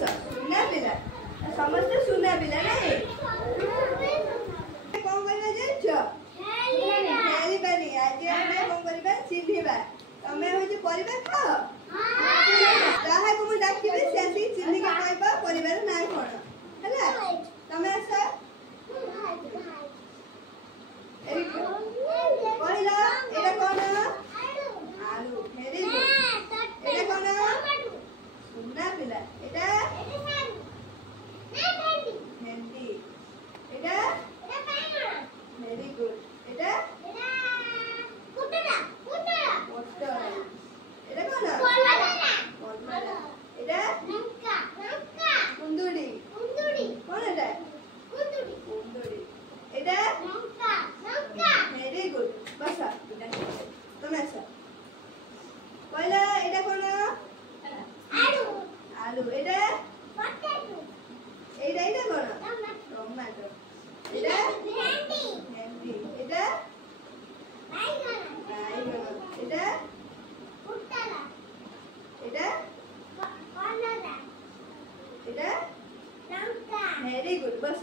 बस सुना पिला समस्त सुना पिला नहीं कौन करना जाइछ हेली बानी आज हम कौन करबा चिन्हिबा तमे होय जे परिवार खाओ हां ताहा को डाकिबे सेसी चिन्हि के कहबा परिवार ना कोन हला तमे आसा पहिला एटा कोन आलू भेरी गुड एटा कोन सुना पिला एटा भेंडी एटा भेरी गुड एटा पोटल एटा कोन कलरा एटा कुंदुरी कोन एटा कुंदुरी एटा भेरी गुड बस तुम ऐसा पहिला एटा कोन आलू एटा एटा एटा कोन टमाटो एटा भेंडी एटा बाइगन एटा एटा एटा भेरी गुड बस